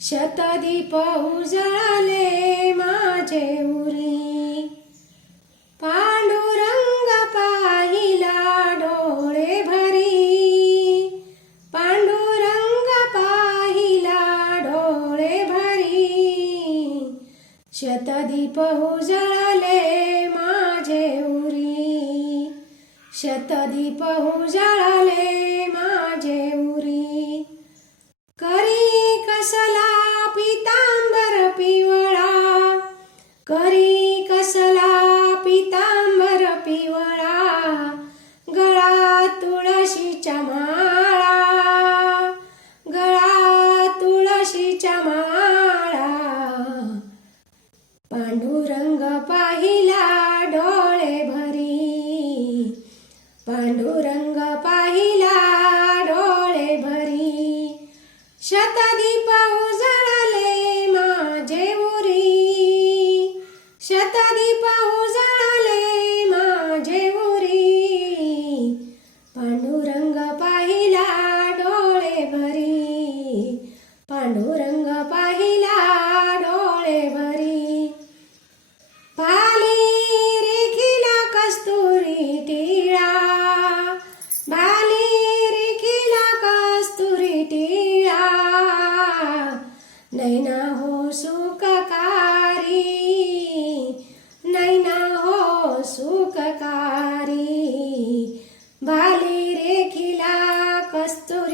शतदीप उजळले माझे उरी पांडुरंग पाहिला डोळे भरी. पांडुरंग पाहिला डोळे भरी. शतदीप उजळले माझे उरी शतदीप उजळले माझे उरी करी कसला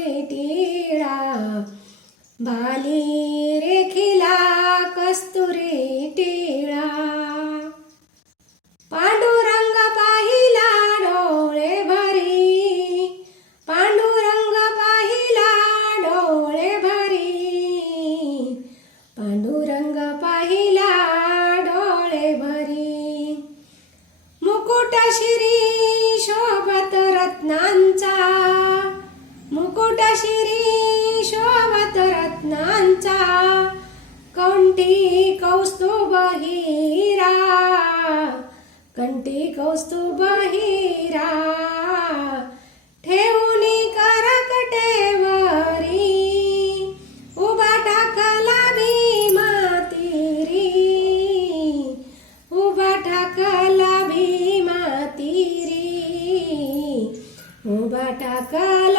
टिळा बाली रेखिला कस्तुरी कंठी कौस्तुभ हिरा कंठी कौस्तुभ हिरा ठेवणी करकटेवरी उभा टाकला भीमा तीरी उभा टाकला भीमा तिरी उभा टाकला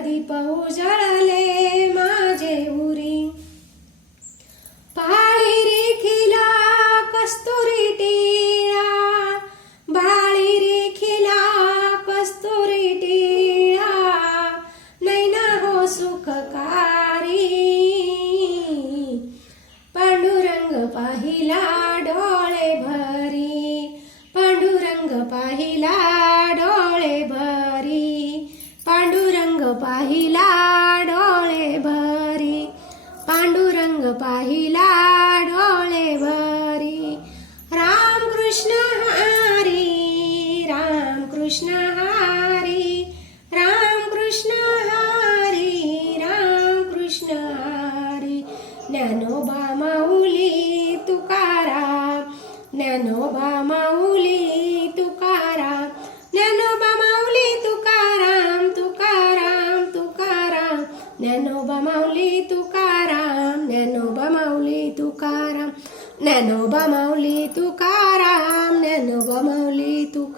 दीप उजळले माझे उरी. पाळी रेखिला कस्तुरी टिळा. बाळी रेखिला कस्तुरी टिळा. नैना हो सुखकारी. पांडुरंग पाहिला डोळे भरी. पांडुरंग पाहिला पाहिला डोळे भरी पांडुरंग पाहिला डोळे भरी. राम कृष्ण हरी राम कृष्ण हरी राम कृष्ण हरी राम कृष्ण हरी. ज्ञानोबा ಮೌಲಿ ತುಕಾರಾಮ್ ನೆನೊಬ್ಬ ಮೌಲಿ ತುಕಾರಾಮ್ ನೆನೊಬ್ಬ ಮೌಲಿ ತುಕಾರಾಮ್